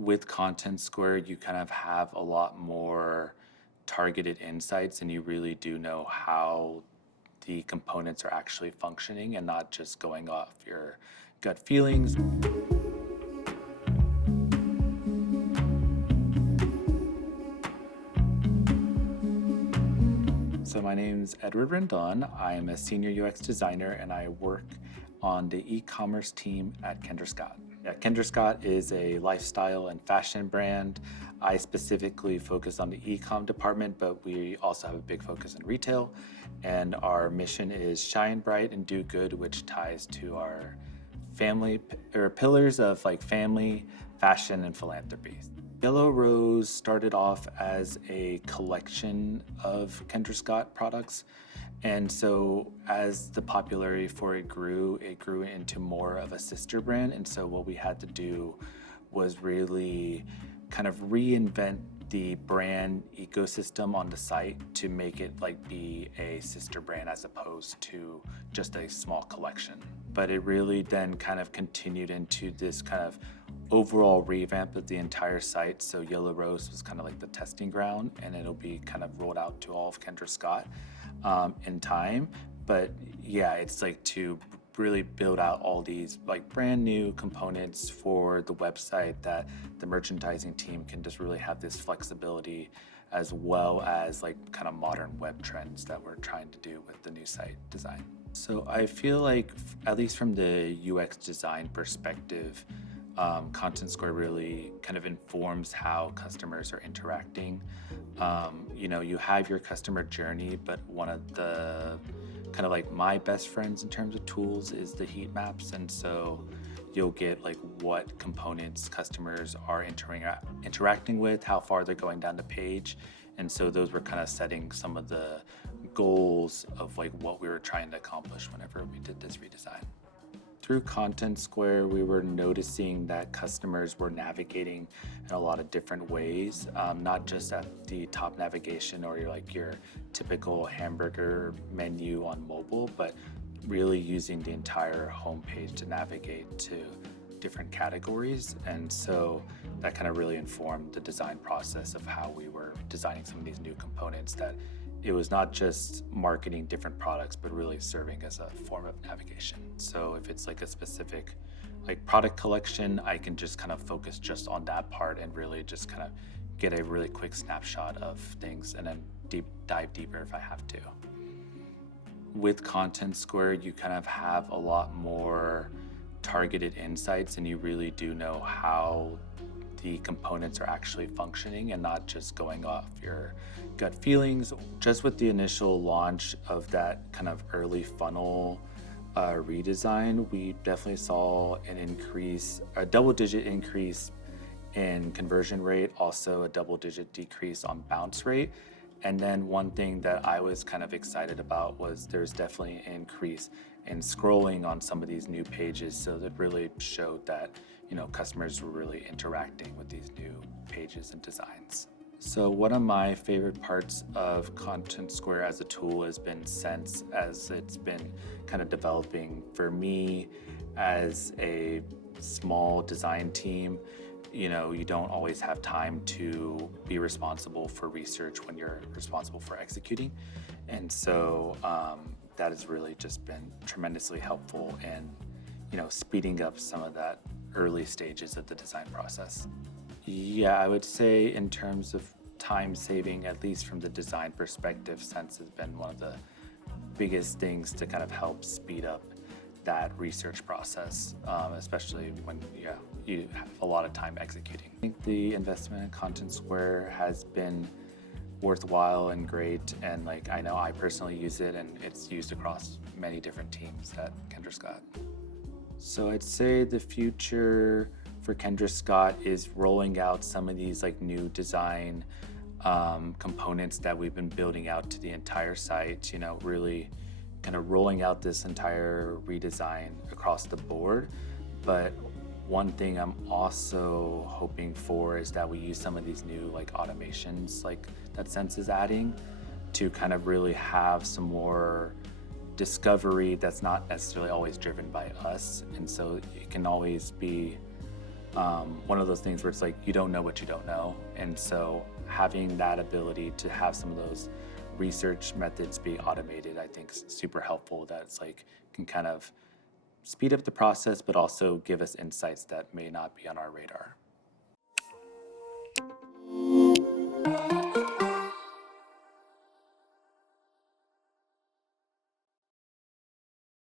With Contentsquare, you kind of have a lot more targeted insights and you really do know how the components are actually functioning and not just going off your gut feelings. So my name's Edward Rendon. I'm a senior UX designer and I work on the e-commerce team at Kendra Scott. Kendra Scott is a lifestyle and fashion brand. I specifically focus on the e-com department, but we also have a big focus in retail. And our mission is shine bright and do good, which ties to our family or pillars of like family, fashion, and philanthropy. Yellow Rose started off as a collection of Kendra Scott products. And so as the popularity for it grew into more of a sister brand. And so what we had to do was really kind of reinvent the brand ecosystem on the site to make it like be a sister brand as opposed to just a small collection. But it really then kind of continued into this kind of overall revamp of the entire site. So Yellow Rose was kind of like the testing ground, and it'll be kind of rolled out to all of Kendra Scott in time. But yeah, it's like to really build out all these like brand new components for the website that the merchandising team can just really have this flexibility, as well as like kind of modern web trends that we're trying to do with the new site design. So I feel like, at least from the UX design perspective, Contentsquare really kind of informs how customers are interacting. You have your customer journey, but one of the kind of like my best friends in terms of tools is the heat maps. And so you'll get like what components customers are interacting with, how far they're going down the page. And so those were kind of setting some of the goals of like what we were trying to accomplish whenever we did this redesign. Through Contentsquare, we were noticing that customers were navigating in a lot of different ways, not just at the top navigation or your typical hamburger menu on mobile, but really using the entire homepage to navigate to different categories. And so that kind of really informed the design process of how we were designing some of these new components, that it was not just marketing different products, but really serving as a form of navigation. So if it's like a specific like product collection, I can just kind of focus just on that part and really just kind of get a really quick snapshot of things and then dive deeper if I have to. With Contentsquare, you kind of have a lot more targeted insights and you really do know how the components are actually functioning and not just going off your gut feelings. Just with the initial launch of that kind of early funnel redesign, we definitely saw a double-digit increase in conversion rate, also a double-digit decrease on bounce rate. And then one thing that I was kind of excited about was there's definitely an increase in scrolling on some of these new pages. So that really showed that customers were really interacting with these new pages and designs. So one of my favorite parts of Contentsquare as a tool has been Sense, as it's been kind of developing for me as a small design team. You don't always have time to be responsible for research when you're responsible for executing. And so that has really just been tremendously helpful in, speeding up some of that early stages of the design process. Yeah, I would say in terms of time saving, at least from the design perspective, Sense has been one of the biggest things to kind of help speed up that research process, especially when you have a lot of time executing. I think the investment in Contentsquare has been worthwhile and great, and I know I personally use it and it's used across many different teams at Kendra Scott. So I'd say the future for Kendra Scott is rolling out some of these new design components that we've been building out to the entire site, really kind of rolling out this entire redesign across the board. But one thing I'm also hoping for is that we use some of these new automations that Sense is adding to kind of really have some more discovery that's not necessarily always driven by us. And so it can always be one of those things where it's like you don't know what you don't know. And so having that ability to have some of those research methods be automated, I think is super helpful. That it's like can kind of speed up the process, but also give us insights that may not be on our radar.